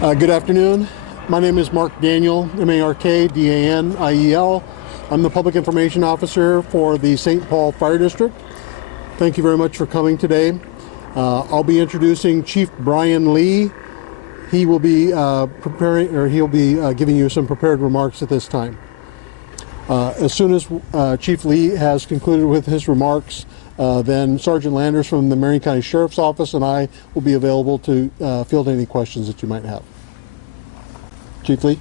Good afternoon. My name is Mark Daniel, Markdaniel. I'm the Public Information Officer for the St. Paul Fire District. Thank you very much for coming today. I'll be introducing Chief Brian Lee. He will be giving you some prepared remarks at this time. As soon as Chief Lee has concluded with his remarks, then Sergeant Landers from the Marion County Sheriff's Office and I will be available to field any questions that you might have. Chief Lee.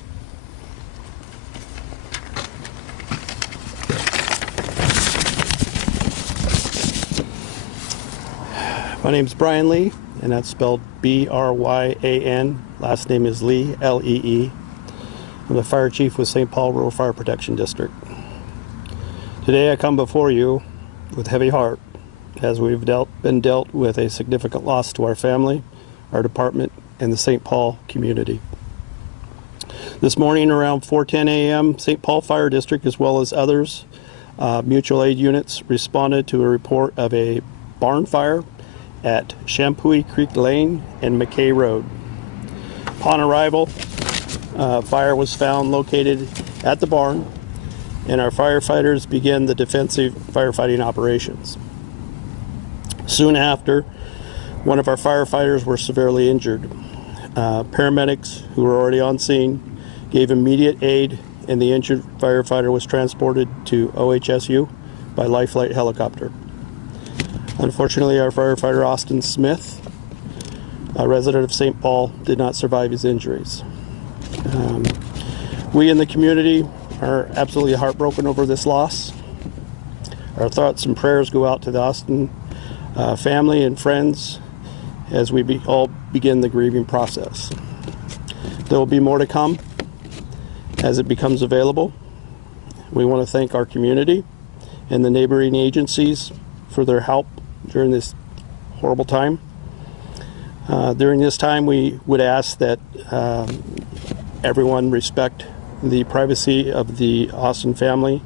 My name is Brian Lee, and that's spelled B-R-Y-A-N. Last name is Lee, L-E-E. I'm the Fire Chief with St. Paul Rural Fire Protection District. Today I come before you with heavy heart as we've been dealt with a significant loss to our family, our department, and the St. Paul community. This morning around 4:10 a.m., St. Paul Fire District, as well as others, mutual aid units responded to a report of a barn fire at Shampooey Creek Lane and McKay Road. Upon arrival, fire was found located at the barn, and our firefighters began the defensive firefighting operations. Soon after, one of our firefighters were severely injured. Paramedics who were already on scene gave immediate aid, and the injured firefighter was transported to OHSU by Life Flight helicopter. Unfortunately, our firefighter Austin Smith, a resident of St. Paul, did not survive his injuries. We in the community are absolutely heartbroken over this loss. Our thoughts and prayers go out to the Austin family and friends as we all begin the grieving process. There will be more to come as it becomes available. We want to thank our community and the neighboring agencies for their help during this horrible time. During this time, we would ask that everyone respect the privacy of the Austin family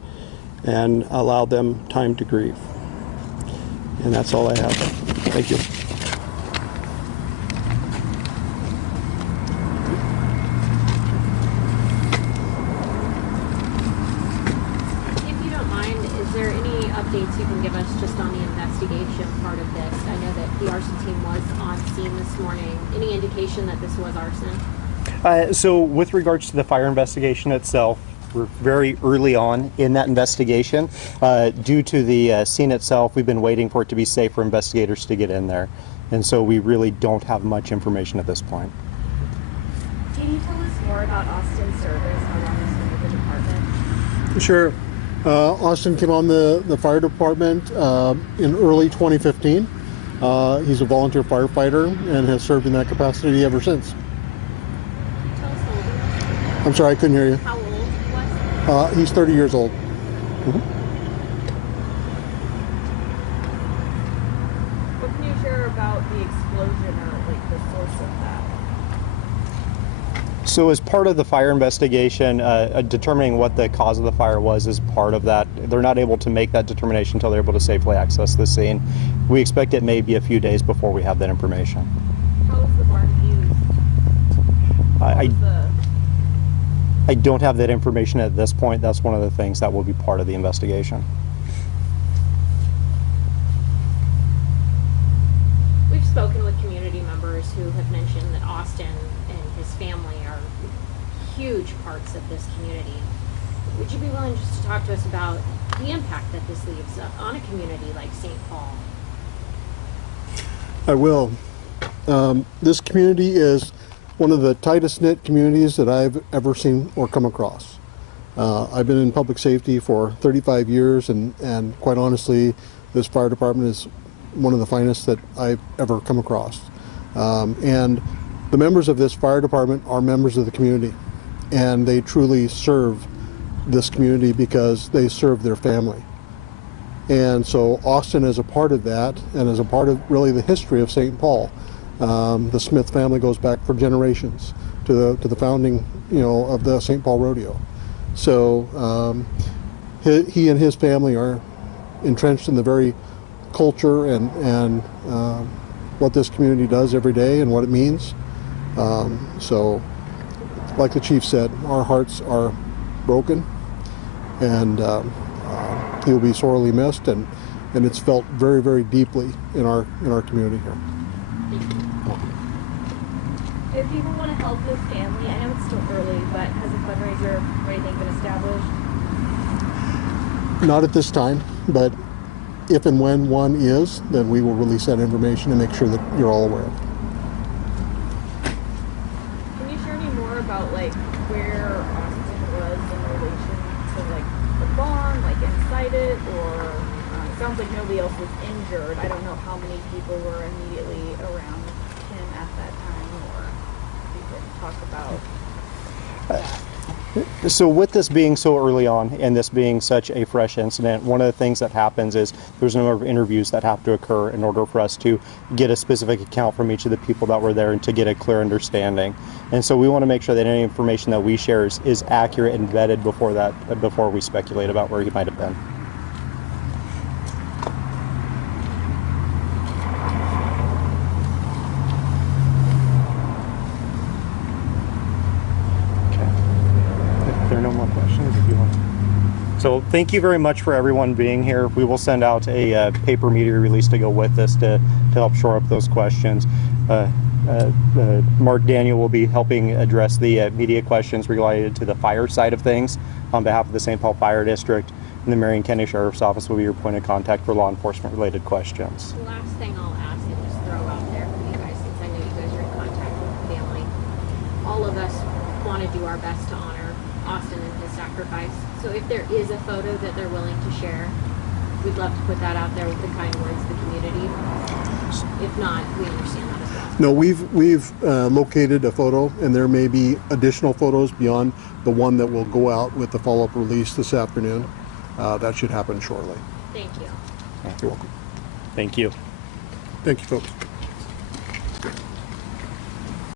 and allow them time to grieve. And that's all I have. Thank you. Updates you can give us just on the investigation part of this. I know that the arson team was on scene this morning. Any indication that this was arson? So with regards to the fire investigation itself, we're very early on in that investigation. Due to the scene itself, we've been waiting for it to be safe for investigators to get in there. And so we really don't have much information at this point. Can you tell us more about Austin's service? How long he's been with the department? Sure. Austin came on the fire department in early 2015. He's a volunteer firefighter and has served in that capacity ever since. Tell us how old he was. I'm sorry, I couldn't hear you. How old he was? He's 30 years old. What can you share about the explosion or like the source of that? So as part of the fire investigation, determining what the cause of the fire was is part of that. They're not able to make that determination until they're able to safely access the scene. We expect it may be a few days before we have that information. How was the barn used? I don't have that information at this point. That's one of the things that will be part of the investigation. We've spoken with community members who have mentioned that Austin and his family are huge parts of this community. Would you be willing just to talk to us about the impact that this leaves on a community like St. Paul? I will. This community is one of the tightest knit communities that I've ever seen or come across. I've been in public safety for 35 years and quite honestly, this fire department is one of the finest that I've ever come across. And the members of this fire department are members of the community, and they truly serve this community because they serve their family. And so Austin is a part of that, and is a part of really the history of St. Paul. The Smith family goes back for generations to the founding, of the St. Paul Rodeo. So he and his family are entrenched in the very culture and what this community does every day and what it means. So, like the chief said, our hearts are broken, and he'll be sorely missed, and it's felt very, very deeply in our community here. If people want to help his family, I know it's still early, but has a fundraiser or anything been established? Not at this time, but if and when one is, then we will release that information and make sure that you're all aware of it. Can you share any more about like where Austin was in relation to like the barn, like inside it, or it sounds like nobody else was injured. I don't know how many people were immediately around him at that time, or if you could talk about. So with this being so early on and this being such a fresh incident, one of the things that happens is there's a number of interviews that have to occur in order for us to get a specific account from each of the people that were there and to get a clear understanding. And so we want to make sure that any information that we share is accurate and vetted before we speculate about where he might have been. There are no more questions if you want. So thank you very much for everyone being here. We will send out a paper media release to go with this to help shore up those questions. Mark Daniel will be helping address the media questions related to the fire side of things on behalf of the St. Paul Fire District, and the Marion County Sheriff's Office will be your point of contact for law enforcement related questions. The last thing I'll ask and just throw out there for you guys, since I know you guys are in contact with the family, all of us want to do our best to honor Austin and his sacrifice. So if there is a photo that they're willing to share, we'd love to put that out there with the kind words of the community. If not, we understand that as well. No, we've located a photo, and there may be additional photos beyond the one that will go out with the follow-up release this afternoon. That should happen shortly. Thank you. You're welcome. Thank you. Thank you, folks.